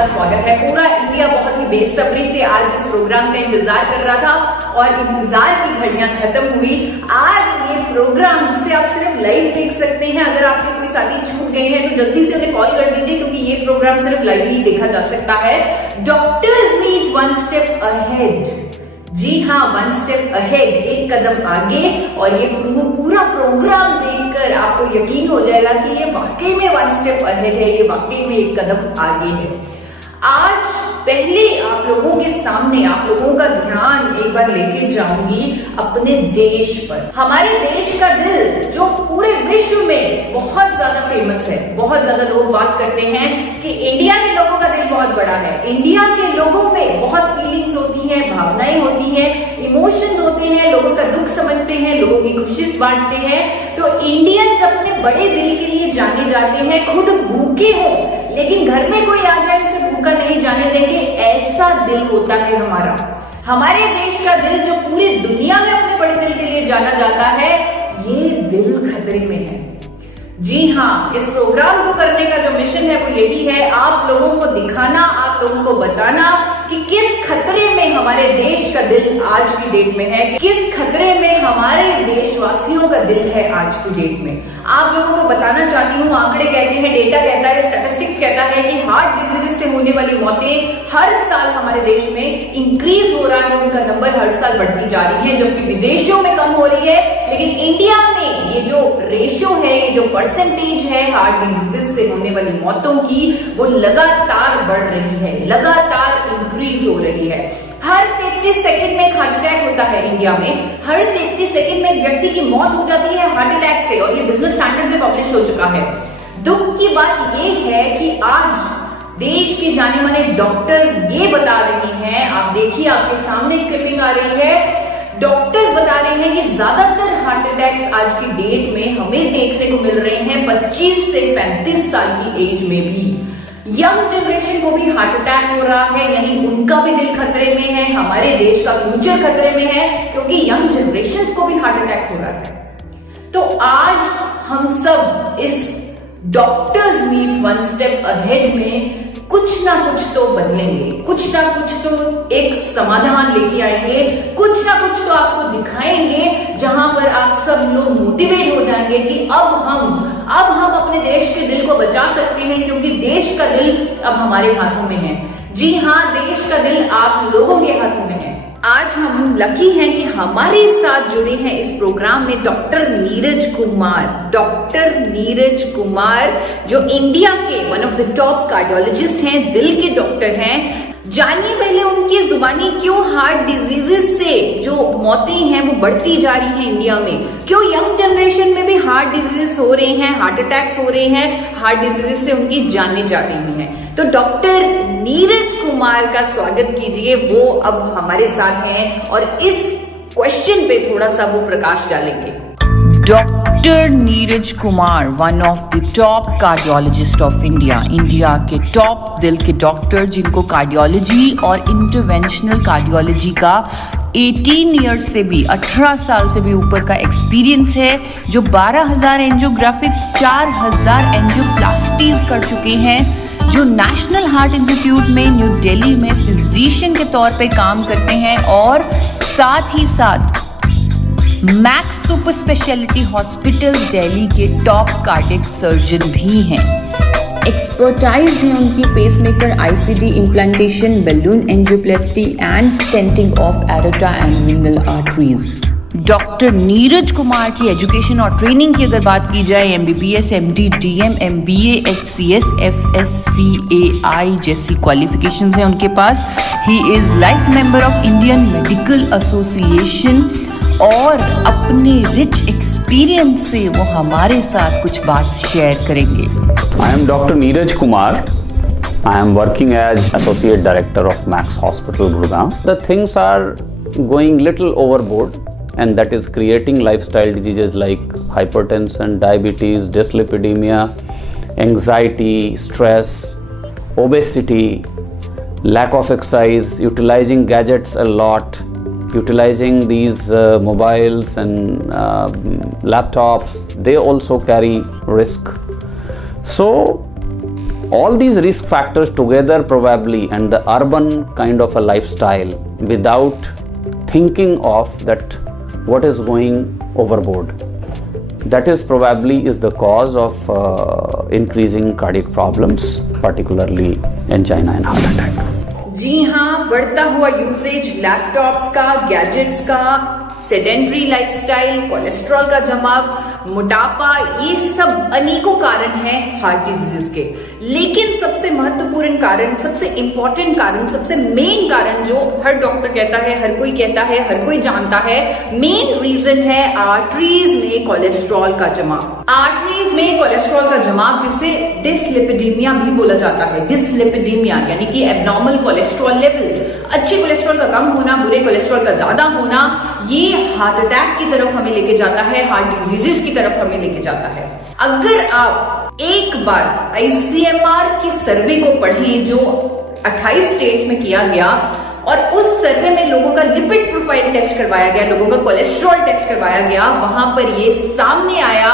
आपका स्वागत है। पूरा इंडिया बहुत ही बेसब्री से आज इस प्रोग्राम का इंतजार कर रहा था और इंतजार की घड़ियां खत्म हुई। आज ये प्रोग्राम जिसे आप सिर्फ लाइव देख सकते हैं, अगर आपके कोई साथी छूट गए हैं तो जल्दी से उन्हें कॉल कर दीजिए, क्योंकि ये प्रोग्राम सिर्फ लाइव ही देखा जा सकता है। Doctors meet one step ahead. जी हाँ, वन स्टेप अहेड, एक कदम आगे। और ये पूरा प्रोग्राम देखकर आपको यकीन हो जाएगा कि ये वाकई में वन स्टेप अहेड है, ये वाकई में एक कदम आगे है। आज पहले आप लोगों के सामने आप लोगों का ध्यान एक बार लेके जाऊंगी अपने देश पर। हमारे देश का दिल जो पूरे विश्व में बहुत ज्यादा फेमस है, बहुत ज्यादा लोग बात करते हैं कि इंडिया के लोगों का दिल बहुत बड़ा है। इंडिया के लोगों में बहुत फीलिंग्स होती हैं, भावनाएं होती हैं, इमोशंस होते हैं, लोगों का दुख समझते हैं, लोगों की खुशी बांटते हैं। तो इंडियंस अपने बड़े दिल के लिए जाने जाते हैं, खुद भूखे हो लेकिन घर में कोई आ जाए इसे भूखा नहीं जाने देंगे, ऐसा दिल होता है हमारा। हमारे देश का दिल जो पूरी दुनिया में अपने बड़े दिल के लिए जाना जाता है, ये दिल खतरे में है। जी हाँ, इस प्रोग्राम को करने का जो मिशन है वो यही है, आप लोगों को दिखाना, आप लोगों को बताना कि किस खतरे में हमारे देश का दिल आज की डेट में है, किस खतरे में हमारे देशवासियों का दिल है आज की डेट में। आप लोगों को बताना चाहती हूँ, आंकड़े कहते हैं, डेटा कहता है, स्टैटिस्टिक्स कहता है कि हार्ट डिजीज से होने वाली मौतें हर साल हमारे देश में इंक्रीज हो रहा है, उनका नंबर हर साल बढ़ती जा रही है, जबकि विदेशों में कम हो रही है। लेकिन इंडिया में ये जो रेशियो है, ये जो परसेंटेज है हार्ट डिजीज से होने वाली मौतों की, वो लगातार बढ़ रही है, लगातार इंक्रीज हो रही है। हर 33 सेकंड में एक हार्ट अटैक होता है इंडिया में। हर 33 सेकंड में एक व्यक्ति की मौत हो जाती है हार्ट अटैक से, और ये बिजनेस स्टैंडर्ड में पब्लिश हो चुका है। दुख की बात ये है कि आज देश के जाने माने डॉक्टर्स ये बता रहे हैं, आप देखिए आपके सामने क्लिपिंग आ रही है, डॉक्टर्स बता रहे हैं कि ज्यादातर हार्ट अटैक्स आज की डेट में हमें देखने को मिल रहे हैं 25 से 35 साल की एज में भी। यंग जनरेशन को भी हार्ट अटैक हो रहा है, यानी उनका भी दिल खतरे में है, हमारे देश का फ्यूचर खतरे में है, क्योंकि यंग जनरेशन को भी हार्ट अटैक हो रहा है। तो आज हम सब इस doctors meet one step ahead में कुछ ना कुछ तो बदलेंगे, कुछ ना कुछ तो एक समाधान लेके आएंगे, कुछ ना कुछ तो आपको दिखाएंगे, जहां पर आप सब लोग मोटिवेट हो जाएंगे कि अब हम अपने देश के दिल को बचा सकते हैं, क्योंकि देश का दिल अब हमारे हाथों में है। जी हाँ, देश का दिल आप लोगों के हाथों में है। आज हम लकी हैं कि हमारे साथ जुड़े हैं इस प्रोग्राम में डॉक्टर नीरज कुमार। डॉक्टर नीरज कुमार जो इंडिया के one of the top cardiologist हैं, दिल के डॉक्टर हैं। जानिए पहले उनकी जुबानी क्यों हार्ट डिजीजेस से जो मौतें हैं वो बढ़ती जा रही हैं इंडिया में, क्यों यंग जनरेशन में भी हार्ट डिजीजेस हो रहे हैं, हार्ट अटैक्स हो रहे हैं, हार्ट डिजीजेस से उनकी जानें जा रही हैं। तो डॉक्टर नीरज कुमार का स्वागत कीजिए, वो अब हमारे साथ हैं और इस क्वेश्चन पे थोड़ा सा वो प्रकाश डालेंगे। Doctor Neeraj Kumar, one of the top cardiologist of India, India के टॉप दिल के डॉक्टर, जिनको कार्डियोलॉजी और इंटरवेंशनल कार्डियोलॉजी का 18 ईयर्स से भी, 18 साल से भी ऊपर का एक्सपीरियंस है, जो 12,000 एंजियोग्राफिक्स, 4,000 एंजियोप्लास्टीज कर चुके हैं, जो नेशनल हार्ट इंस्टीट्यूट में न्यू दिल्ली में फिजिशियन के तौर पे काम करते हैं, और साथ ही साथ max super speciality hospital Delhi के टॉप कार्डियक सर्जन भी हैं। एक्सपर्टाइज है उनकी pacemaker, ICD implantation, balloon angioplasty and stenting of aorta and renal arteries. Doctor Neeraj Kumar की एजुकेशन और ट्रेनिंग की अगर बात की जाए, MBBS, MD, DM, MBA, HCS, FSCAI जैसी क्वालिफिकेशंस हैं उनके पास। He is life member of Indian medical association, और अपने रिच एक्सपीरियंस से वो हमारे साथ कुछ बात शेयर करेंगे। I am doctor Neeraj Kumar. I am working as Associate Director of Max Hospital, Gurgaon. The things are going little overboard, and that is creating lifestyle diseases like hypertension, diabetes, dyslipidemia, anxiety, stress, obesity, lack of exercise, utilizing gadgets a lot, utilizing these mobiles and laptops. They also carry risk. So all these risk factors together probably, and the urban kind of a lifestyle without thinking of that what is going overboard, that is probably is the cause of increasing cardiac problems, particularly angina and heart attack. जी हाँ, बढ़ता हुआ usage laptops का, gadgets का, sedentary lifestyle, cholesterol का जमाव, मोटापा, ये सब अनेकों कारण हैं हार्ट डिजीज के। लेकिन सबसे महत्वपूर्ण कारण, सबसे इंपॉर्टेंट कारण, सबसे मेन कारण जो हर डॉक्टर कहता है, हर कोई कहता है, हर कोई जानता है, मेन रीजन है आर्टरीज में कोलेस्ट्रॉल का जमाव। आर्टरीज में कोलेस्ट्रॉल का जमाव, जिसे डिसलिपिडीमिया भी बोला जाता है। डिसलिपिडीमिया यानी कि एबनॉर्मल कोलेस्ट्रॉल लेवल्स, अच्छे कोलेस्ट्रॉल का कम होना, बुरे कोलेस्ट्रॉल का ज्यादा होना, ये हार्ट अटैक की तरफ हमें लेके जाता है, हार्ट डिजीजेस की तरफ हमें लेके जाता है। अगर आप एक बार ICMR के सर्वे को पढ़ें जो 28 स्टेट्स में किया गया, और उस सर्वे में लोगों का लिपिड प्रोफाइल टेस्ट करवाया गया, लोगों का कोलेस्ट्रॉल टेस्ट करवाया गया, वहां पर ये सामने आया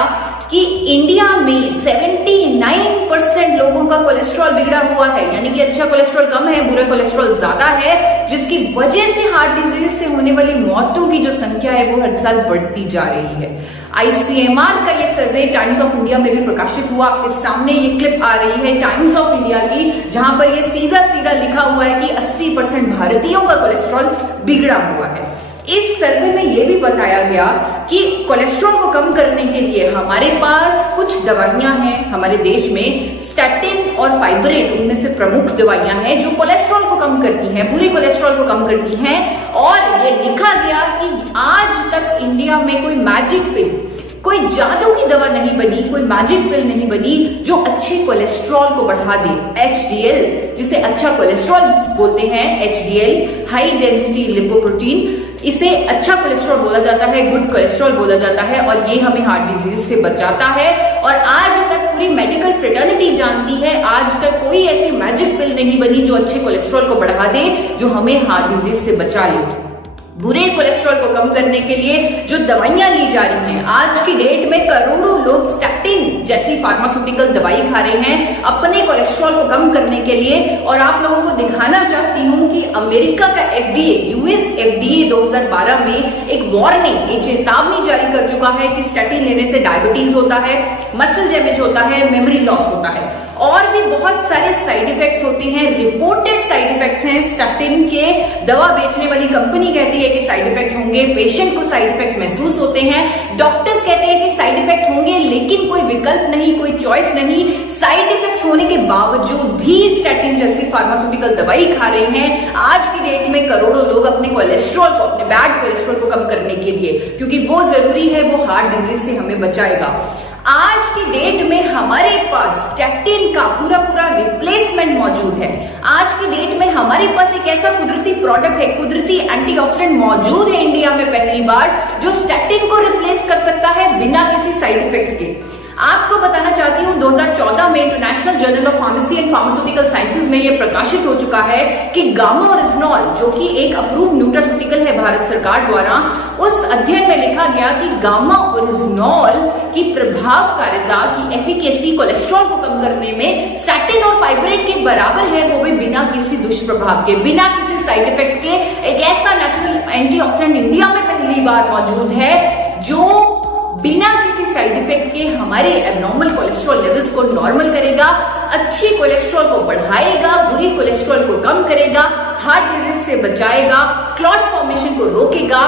कि इंडिया में 79% लोगों का कोलेस्ट्रॉल बिगड़ा हुआ है, यानी कि अच्छा कोलेस्ट्रॉल कम है, बुरा कोलेस्ट्रॉल ज्यादा है, जिसकी वजह से हार्ट डिजीज से होने वाली मौतों की जो संख्या है वो हर साल बढ़ती जा रही है। ICMR का ये सर्वे टाइम्स ऑफ इंडिया में भी प्रकाशित हुआ। आपके सामने ये क्लिप आ रही है टाइम्स ऑफ इंडिया की, जहां पर ये सीधा सीधा लिखा हुआ है कि 80% भारतीयों का कोलेस्ट्रॉल बिगड़ा हुआ है। इस सर्वे में यह भी बताया गया कि कोलेस्ट्रॉल को कम करने के लिए हमारे पास कुछ दवाइयां हैं हमारे देश में, स्टैटिन और फाइब्रेट उनमें से प्रमुख दवाइयां हैं जो कोलेस्ट्रॉल को कम करती हैं, बुरे कोलेस्ट्रॉल को कम करती हैं। और ये लिखा गया कि आज तक इंडिया में कोई मैजिक पिल, कोई जादू की दवा नहीं बनी, कोई मैजिक पिल नहीं बनी जो अच्छे कोलेस्ट्रॉल को बढ़ा दे। HDL, जिसे अच्छा कोलेस्ट्रॉल बोलते हैं, HDL हाई डेंसिटी लिपोप्रोटीन, इसे अच्छा कोलेस्ट्रॉल बोला जाता है, गुड कोलेस्ट्रॉल बोला जाता है, और ये हमें हार्ट डिजीज से बचाता है। और आज तक पूरी मेडिकल फ्रेटर्निटी जानती है, आज तक कोई ऐसी मैजिक पिल नहीं बनी जो अच्छे कोलेस्ट्रॉल को बढ़ा दे, जो हमें हार्ट डिजीज से बचा ले। बुरे कोलेस्ट्रॉल को कम करने के लिए जो दवाइयां ली जा रही हैं, आज की डेट में करोड़ों लोग स्टैटिन जैसी फार्मास्यूटिकल दवाई खा रहे हैं अपने कोलेस्ट्रॉल को कम करने के लिए। और आप लोगों को दिखाना चाहती हूं कि अमेरिका का FDA, US FDA 2012 में एक वार्निंग, एक चेतावनी जारी कर चुका है कि स्टैटिन लेने से डायबिटीज होता है, मसल डैमेज होता है, मेमोरी लॉस होता है, और भी बहुत सारे साइड इफेक्ट्स होते हैं, रिपोर्टेड साइड इफेक्ट्स हैं स्टैटिन के। दवा बेचने वाली कंपनी कहती है कि साइड इफेक्ट होंगे, पेशेंट को साइड इफेक्ट महसूस होते हैं, डॉक्टर्स कहते हैं कि साइड इफेक्ट होंगे, लेकिन कोई विकल्प नहीं, कोई चॉइस नहीं। साइड इफेक्ट्स होने के बावजूद भी स्टैटिन जैसी फार्मास्यूटिकल दवाई खा रहे हैं आज की डेट में करोड़ों लोग अपने कोलेस्ट्रॉल को, अपने बैड कोलेस्ट्रॉल को कम करने के लिए, क्योंकि वो जरूरी है, वो हार्ट डिजीज से हमें बचाएगा। आज की डेट में हमारे पास स्टैटिन का पूरा रिप्लेसमेंट मौजूद है। आज की डेट में हमारे पास एक ऐसा कुदरती प्रोडक्ट है, कुदरती एंटीऑक्सीडेंट मौजूद है इंडिया में पहली बार, जो स्टैटिन को रिप्लेस कर सकता है बिना किसी साइड इफेक्ट के। आपको बताना चाहती हूँ 2014 में international journal of pharmacy and pharmaceutical sciences में यह प्रकाशित हो चुका है कि गामा ओरिजिनॉल, जो कि एक अप्रूव न्यूट्रास्यूटिकल है भारत सरकार द्वारा, उस अध्ययन में लिखा गया कि गामा ओरिजिनॉल की प्रभावकारिता की एफिकेसी कोलेस्ट्रॉल को कम करने में स्टैटिन और फाइब्रेट के बराबर है, वो भी बिना किसी दुष्प्रभाव के, बिना किसी साइड इफेक्ट के। एक ऐसा नेचुरल एंटीऑक्सीडेंट इंडिया में पहली बार मौजूद है जो बिना किसी साइड इफेक्ट के हमारे एबनॉर्मल कोलेस्ट्रॉल लेवल्स को नॉर्मल करेगा, अच्छी कोलेस्ट्रॉल को बढ़ाएगा, बुरी कोलेस्ट्रॉल को कम करेगा, हार्ट डिजीज से बचाएगा, क्लॉट फॉर्मेशन को रोकेगा।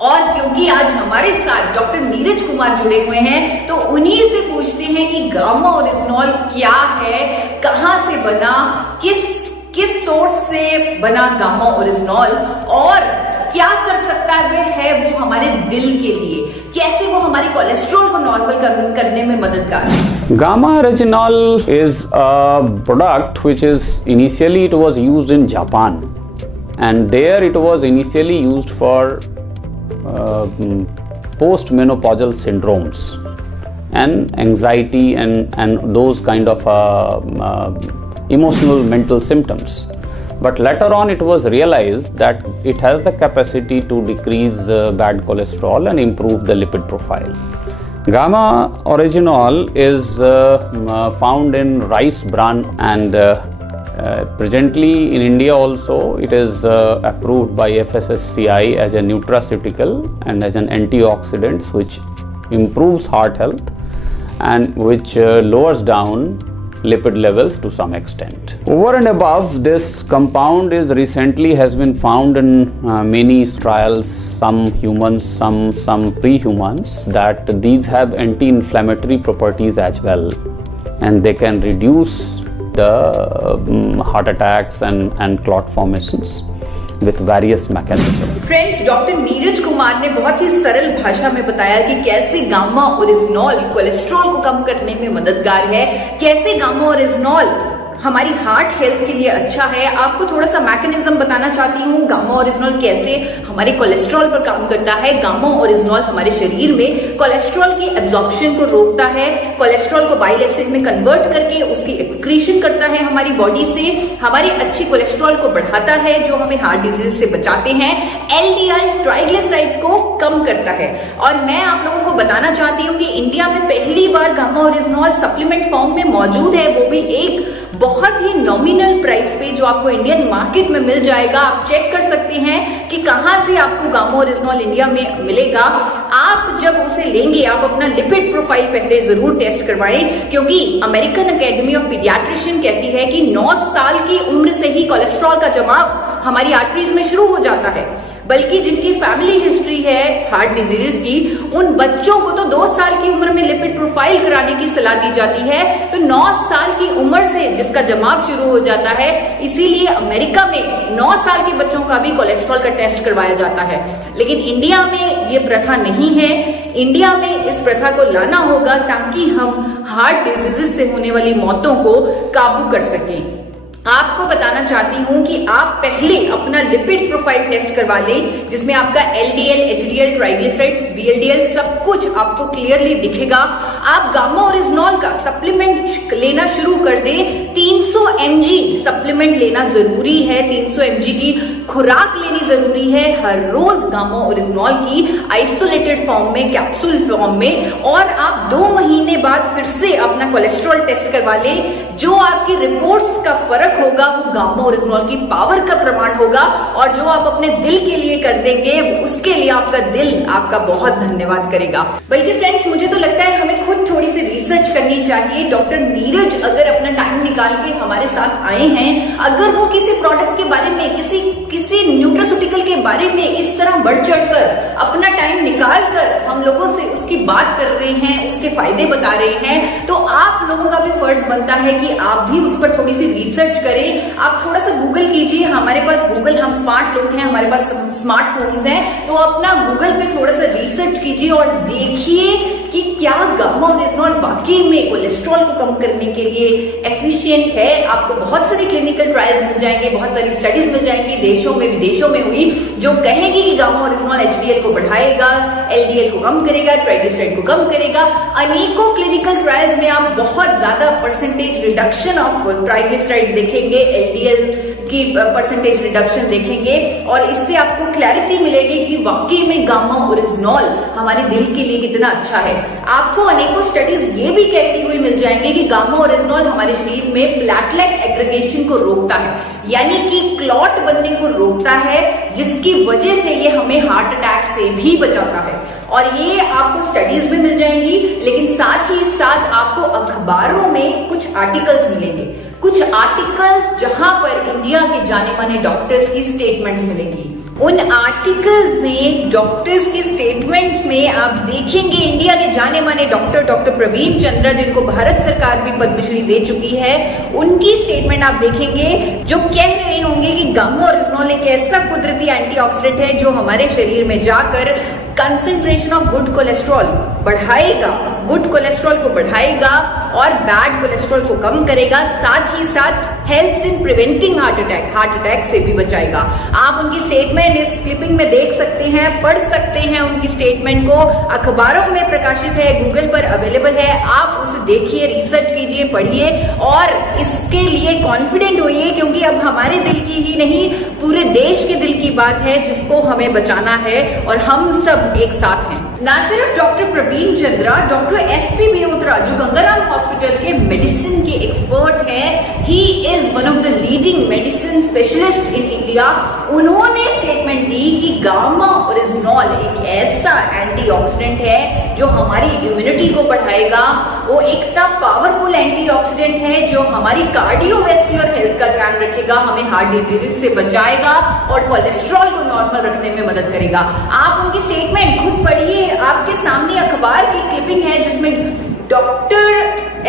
और क्योंकि आज हमारे साथ डॉक्टर नीरज कुमार जुड़े हुए हैं, तो उन्हीं से पूछते हैं कि गामा ओरिजिनॉल क्या है, कहां से बना, किस सोर्स से बना गामा ओरिजिनॉल, और क्या कर सकता है वो हमारे दिल के लिए, कैसे वो हमारे कोलेस्ट्रॉल को नॉर्मल करने में मददगार है। Gamma Original is a product which is initially it was used in Japan, and there it was initially used for post-menopausal syndromes and anxiety and those kind of emotional mental symptoms. But later on it was realized that it has the capacity to decrease bad cholesterol and improve the lipid profile. Gamma orygenol is found in rice bran, and presently in India also it is approved by FSSCI as a nutraceutical and as an antioxidant, which improves heart health and which lowers down lipid levels to some extent. Over and above, this compound is recently has been found in many trials, some humans, some pre-humans, that these have anti-inflammatory properties as well, and they can reduce the heart attacks and clot formations with various mechanisms. Friends, doctor Neeraj Kumar ने बहुत ही सरल भाषा में बताया कि कैसे gamma oryzanol cholesterol को कम करने में मददगार है, कैसे गामा ओरिजिनॉल हमारी हार्ट हेल्थ के लिए अच्छा है। आपको थोड़ा सा मैकेनिज्म बताना चाहती हूँ, गामा ओरिजिनॉल कैसे हमारे कोलेस्ट्रॉल पर काम करता है। गामा ओरिजिनॉल हमारे शरीर में कोलेस्ट्रॉल की एब्जॉर्प्शन को रोकता है, कोलेस्ट्रॉल को बाइल एसिड में कन्वर्ट करके उसकी एक्सक्रीशन करता है हमारी बॉडी से, हमारी अच्छी कोलेस्ट्रॉल को बढ़ाता है जो हमें हार्ट डिजीज से बचाते हैं, एलडीएल ट्राइग्लिसराइड्स को कम करता है। और मैं आप लोगों को बताना चाहती हूँ कि इंडिया में पहली बार गामा ओरिजिनॉल सप्लीमेंट फॉर्म में मौजूद है, वो भी एक बहुत ही नॉमिनल प्राइस पे जो आपको इंडियन मार्केट में मिल जाएगा। आप चेक कर सकते हैं कि कहां से आपको गामा ओरिजिनॉल इंडिया में मिलेगा। आप जब उसे लेंगे, आप अपना लिपिड प्रोफाइल पहले जरूर टेस्ट करवाएं, क्योंकि अमेरिकन एकेडमी ऑफ पीडियाट्रिशियन कहती है कि 9 साल की उम्र से ही कोलेस्ट्रॉल का जमाव हमारी आर्टरीज में शुरू हो जाता है, बल्कि जिनकी फैमिली हिस्ट्री है हार्ट डिजीज की, उन बच्चों को तो 2 साल की उम्र में लिपिड प्रोफाइल कराने की सलाह दी जाती है। तो 9 साल की उम्र से जिसका जमाव शुरू हो जाता है, इसीलिए अमेरिका में 9 साल के बच्चों का भी कोलेस्ट्रॉल का टेस्ट करवाया जाता है। लेकिन इंडिया में ये प्रथा नहीं है। इंडिया में इस प्रथा को लाना होगा ताकि हम हार्ट डिजीजेस से होने वाली मौतों को काबू कर सकें। आपको बताना चाहती हूं कि आप पहले अपना लिपिड प्रोफाइल टेस्ट करवा लें, जिसमें आपका एलडीएल, एचडीएल, ट्राइग्लिसराइड्स, वीएलडीएल सब कुछ आपको क्लियरली दिखेगा। आप गामा ओरिजिनॉल का सप्लीमेंट लेना शुरू कर दें। 300 mg सप्लीमेंट लेना जरूरी है, 300 mg की खुराक लेनी जरूरी है हर रोज गामा ओरिजिनॉल की, आइसोलेटेड फॉर्म में, कैप्सूल फॉर्म में। और आप 2 महीने बाद फिर से अपना कोलेस्ट्रॉल टेस्ट करवा लें। जो आपकी रिपोर्ट्स का फर्क होगा वो गामा ओरिजिनॉल की पावर का प्रमाण होगा, और जो आप अपने दिल के लिए कर देंगे उसके लिए आपका दिल आपका बहुत धन्यवाद करेगा। बल्कि फ्रेंड्स, मुझे तो लगता है हमें खुद थोड़ी सी रिसर्च करनी चाहिए। डॉक्टर नीरज अगर अपना टाइम निकाल के हमारे साथ आए हैं, अगर वो किसी प्रोडक्ट के बारे में, किसी न्यूट्रास्यूटिकल के बारे में इस तरह बढ़ चढ़कर अपना टाइम निकाल कर हम लोगों से उसकी बात कर रहे हैं, उसके फायदे बता रहे हैं, तो आप लोगों का भी फर्ज बनता है कि आप भी उस पर थोड़ी सी रिसर्च करें। आप थोड़ा सा गूगल कीजिए, हमारे पास गूगल, हम स्मार्ट लोग हैं, हमारे पास स्मार्टफोन्स हैं, तो अपना गूगल पे थोड़ा सा रिसर्च कीजिए और देखिए कि क्या गामा ओरिजिनॉल वाकई में कोलेस्ट्रॉल को कम करने के लिए एफिशिएंट है। आपको बहुत सारे क्लिनिकल ट्रायल्स मिल जाएंगे, बहुत सारी स्टडीज मिल जाएंगी, देशों में विदेशों में हुई, जो कहेगी कि गामा ओरिजिनॉल एचडीएल को बढ़ाएगा, एलडीएल को कम करेगा, ट्राइग्लिसराइड को कम करेगा। अनेकों क्लिनिकल ट्रायल्स में आप बहुत ज्यादा परसेंटेज रिडक्शन ऑफ ट्राइग्लिसराइड्स देखेंगे, एलडीएल की परसेंटेज रिडक्शन देखेंगे, और इससे आपको क्लैरिटी मिलेगी कि वाकई में गामा ओरिजिनॉल हमारे दिल के लिए कितना अच्छा है। आपको अनेकों स्टडीज ये भी कहती हुई मिल जाएंगे कि गामा ओरिजिनॉल हमारे शरीर में प्लेटलेट एग्रीगेशन को रोकता है, यानी कि क्लॉट बनने को रोकता है, जिसकी वजह से ये हमें हार्ट अटैक से भी बचाता है। और ये आपको स्टडीज में मिल जाएंगी, लेकिन साथ ही साथ आपको अखबारों में कुछ आर्टिकल्स मिलेंगे, कुछ आर्टिकल्स जहां पर इंडिया के जाने माने डॉक्टर्स की स्टेटमेंट्स मिलेंगी। उन आर्टिकल्स में, डॉक्टर्स के स्टेटमेंट्स में आप देखेंगे इंडिया के जाने माने डॉक्टर प्रवीण चंद्रा, जिनको भारत सरकार भी पद्मश्री दे चुकी है, उनकी स्टेटमेंट आप देखेंगे जो कह रहे होंगे कि गामा ओरिजिनॉल एक ऐसा कुदरती एंटीऑक्सीडेंट है जो हमारे शरीर में जाकर कंसंट्रेशन ऑफ गुड कोलेस्ट्रॉल बढ़ाएगा, गुड कोलेस्ट्रॉल को बढ़ाएगा और बैड कोलेस्ट्रॉल को कम करेगा, साथ ही साथ helps in preventing heart attack से भी बचाएगा। आप उनकी स्टेटमेंट इस क्लिपिंग में देख सकते हैं, पढ़ सकते हैं उनकी स्टेटमेंट को, अखबारों में प्रकाशित है, गूगल पर अवेलेबल है, आप उसे देखिए, रिसर्च कीजिए, पढ़िए और इसके लिए कॉन्फिडेंट होइए, क्योंकि अब हमारे दिल की ही नहीं पूरे देश के दिल की बात है जिसको हमें बचाना है और हम सब एक साथ हैं। ना सिर्फ doctor Praveen Chandra, doctor SP Biyotra जो गंगाराम हॉस्पिटल के मेडिसिन के एक्सपर्ट हैं, he is one of the leading medicine specialist in India. उन्होंने स्टेटमेंट दी कि गामा ओरिजिनॉल एक ऐसा एंटीऑक्सीडेंट है जो हमारी इम्यूनिटी को बढ़ाएगा। वो एक इतना पावरफुल एंटीऑक्सीडेंट है जो हमारी कार्डियोवैस्कुलर हेल्थ का ध्यान रखेगा, हमें हार्ट डिजीज से बचाएगा और कोलेस्ट्रॉल को नॉर्मल रखने में मदद करेगा। आप उनकी स्टेटमेंट खुद पढ़िए, आपके सामने अखबार की क्लिपिंग है जिसमें डॉक्टर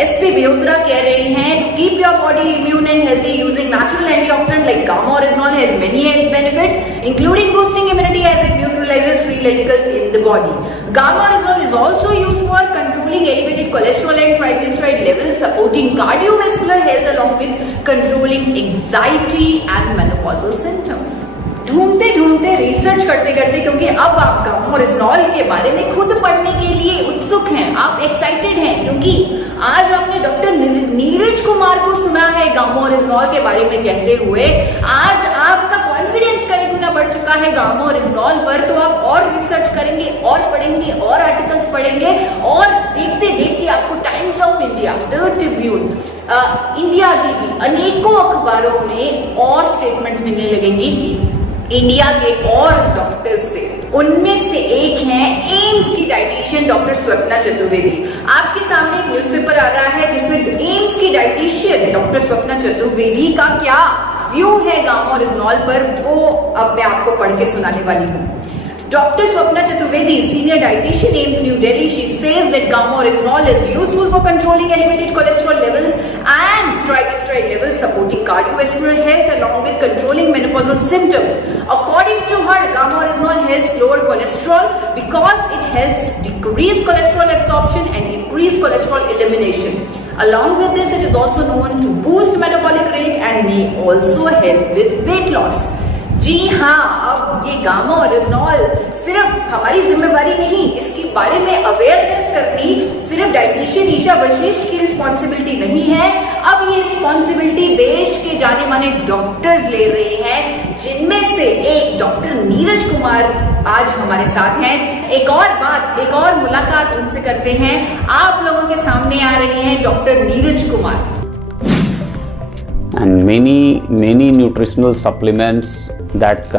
एसपी बियोत्रा कह रहे हैं, to keep your body immune and healthy using natural antioxidant like gamma oryzanol has many health benefits including boosting immunity as it neutralizes free radicals in the body. Gamma oryzanol is also used for controlling elevated cholesterol and triglyceride levels, supporting cardiovascular health along with controlling anxiety and menopausal symptoms. ढूंढते ढूंढते research करते करते, क्योंकि अब आप gamma oryzanol के बारे में खुद पढ़ने के लिए उत्सुक हैं, आप एक्साइटेड हैं, क्योंकि आज आपने डॉक्टर नीरज कुमार को सुना है गामा ओरिजिनॉल के बारे में कहते हुए। आज आपका कॉन्फिडेंस कई गुना बढ़ चुका है गामा ओरिजिनॉल पर, तो आप और रिसर्च करेंगे और पढ़ेंगे और आर्टिकल्स पढ़ेंगे और देखते देखते आपको times of India, the Tribune, India TV, अनेकों अखबारों में और स्टेटमेंट्स मिलने लगेंगी इंडिया के और डॉक्टर्स से। उनमें से एक हैं एम्स की डाइटिशियन डॉक्टर स्वप्ना चतुर्वेदी। आपके सामने एक न्यूज़पेपर आ रहा है जिसमें एम्स की डाइटिशियन डॉक्टर स्वप्ना चतुर्वेदी का क्या व्यू है गामा ओरिजिनॉल पर, वो अब मैं आपको पढ़ के सुनाने वाली हूँ। Dr. Swapna Chaturvedi, senior dietitian, AIIMS New Delhi, she says that gamma oryzanol is useful for controlling elevated cholesterol levels and triglyceride levels, supporting cardiovascular health along with controlling menopausal symptoms. According to her, gamma oryzanol helps lower cholesterol because it helps decrease cholesterol absorption and increase cholesterol elimination. Along with this, it is also known to boost metabolic rate and may also help with weight loss. जी हाँ, अब ये gamma oryzanol सिर्फ हमारी जिम्मेवारी नहीं, इसके बारे में अवेयरनेस करनी सिर्फ डाइटिशियन ईशा वशिष्ठ की रिस्पॉन्सिबिलिटी नहीं है। अब ये रिस्पॉन्सिबिलिटी देश के जाने माने डॉक्टर्स ले रहे हैं, जिनमें से एक डॉक्टर नीरज कुमार आज हमारे साथ हैं। एक और बात, एक और मुलाकात उनसे करते हैं। आप लोगों के सामने आ रहे हैं doctor Neeraj Kumar. And many nutritional supplements that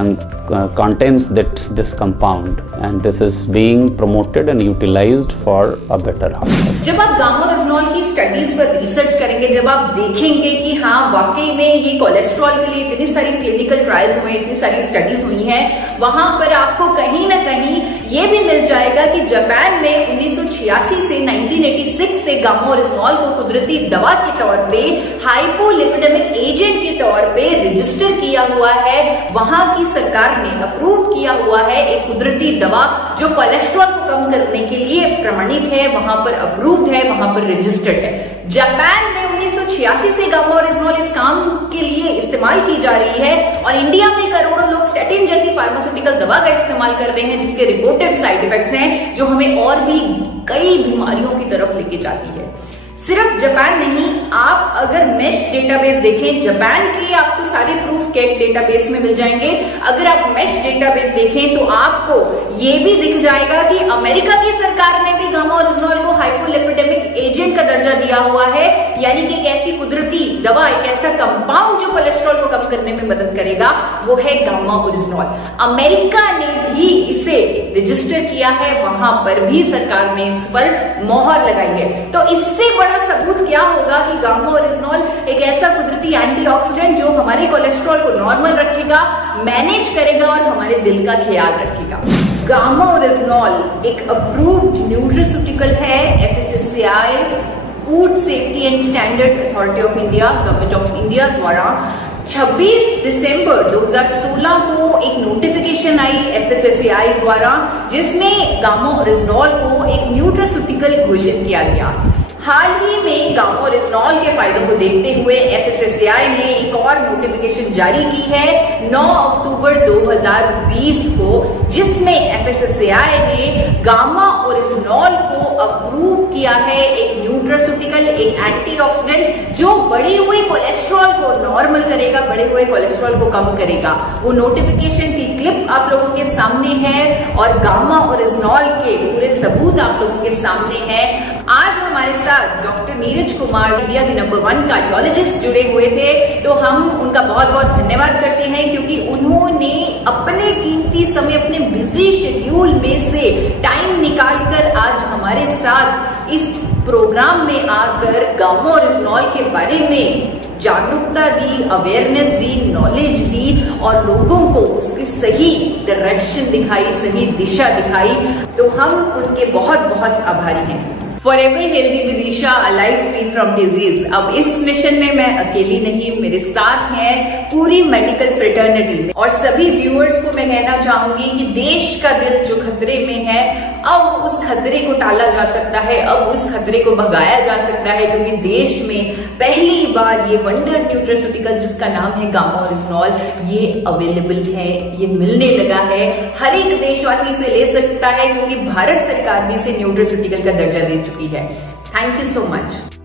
contains this compound, and this is being promoted and utilized for a better health. जब आप गामा ओरिजिनॉल की स्टडीज पर रिसर्च करेंगे, जब आप देखेंगे कि हाँ वाकई में ये कोलेस्ट्रॉल के लिए इतनी सारी क्लिनिकल ट्रायल्स हुए, इतनी सारी स्टडीज हुई हैं, वहां पर आपको कहीं ना कहीं ये भी मिल जाएगा कि जापान में 1986 से 1986 से गामा ओरिजिनॉल को कुदरती दवा के तौर पे, हाइपोलिपिडेमिक एजेंट के तौर पे रजिस्टर किया हुआ है। वहां की सरकार ने अप्रूव किया हुआ है एक कुदरती दवा जो कोलेस्ट्रॉल को कम करने के लिए प्रमाणित है, वहां पर अप्रूव्ड है, वहां पर रजिस्टर्ड है। जापान में 1986 से गामा ओरिजिनॉल इस काम के लिए इस्तेमाल की जा रही है और इंडिया में करोड़ों लोग स्टेटिन जैसी फार्मास्यूटिकल दवा का इस्तेमाल कर रहे हैं, जिसके रिपोर्टेड साइड इफेक्ट्स हैं जो हमें और भी कई बीमारियों की तरफ लेके जाती है। सिर्फ जापान नहीं, आप अगर मेश डेटाबेस देखें, जापान के आपको सारे प्रूफ कैट डेटाबेस में मिल जाएंगे। अगर आप मेश डेटाबेस देखें तो आपको ये भी दिख जाएगा कि अमेरिका की सरकार ने भी गामा ओरिजिनॉल को हाइपोलिपिडेमिक एजेंट का दर्जा दिया हुआ है, यानी कि एक ऐसी कुदरती दवा, एक ऐसा कंपाउंड जो कोलेस्ट्रॉल को कम करने में मदद करेगा, वो है गामा ओरिजिनॉल। अमेरिका ने भी इसे रजिस्टर किया है, वहां पर भी सरकार ने इस पर मोहर लगाई है। तो इससे बड़ा सबूत क्या होगा कि गामा ओरिजिनॉल एक ऐसा कुदरती एंटीऑक्सीडेंट जो हमारे कोलेस्ट्रॉल को नॉर्मल रखेगा, मैनेज करेगा और हमारे दिल का ख्याल रखेगा। गामा ओरिजिनॉल एक अप्रूव्ड न्यूट्रास्यूटिकल है FSSAI, food safety and standard authority of India, government of India द्वारा 26 दिसंबर 2016 को एक नोटिफिकेशन आई एफएसएसएआई द्वारा, जिसमें गामा ओरिजिनॉल को एक न्यूट्रास्यूटिकल घोषित किया गया। हाल ही में गामा ओरिजिनॉल के फायदों को देखते हुए एफएसएसएआई ने एक और नोटिफिकेशन जारी की है 9 अक्टूबर 2020 को, जिसमें एफएसएसएआई ने गामा ओरिजिनॉल को अप्रूव किया है एक न्यूट्रास्यूटिकल, एक एंटीऑक्सीडेंट जो बढ़े हुए कोलेस्ट्रॉल को नॉर्मल करेगा, बढ़े हुए कोलेस्ट्रॉल को कम करेगा। वो नोटिफिकेशन की क्लिप आप लोगों के सामने है और गामा ओरिजिनॉल के पूरे सबूत आप लोगों के सामने हैं। आज हमारे साथ डॉक्टर नीरज कुमार, इंडिया के नंबर 1 कार्डियोलॉजिस्ट जुड़े हुए थे, तो हम उनका बहुत बहुत धन्यवाद करते हैं क्योंकि उन्होंने अपने कीमती समय, अपने बिजी शेड्यूल में से टाइम निकालकर आज हमारे साथ इस प्रोग्राम में आकर गामा ओरिजिनॉल के बारे में जागरूकता दी, अवेयरनेस दी, नॉलेज दी और लोगों को उसकी सही डायरेक्शन दिखाई, सही दिशा दिखाई। तो हम उनके बहुत बहुत आभारी हैं। Forever healthy with Isha, a life free from disease. अब इस मिशन में मैं अकेली नहीं, मेरे साथ है पूरी मेडिकल फ्रेटर्निटी और सभी व्यूअर्स को मैं कहना चाहूंगी कि देश का दिल जो खतरे में है, अब उस खतरे को टाला जा सकता है, अब उस खतरे को भगाया जा सकता है क्योंकि देश में पहली बार ये वंडर न्यूट्रास्यूटिकल जिसका नाम है गामा ओरिजिनॉल, ये अवेलेबल है, ये मिलने लगा है। हर एक देशवासी इसे ले सकता है क्योंकि भारत सरकार भी इसे न्यूट्रास्यूटिकल का दर्जा दे चुकी है। Thank you so much.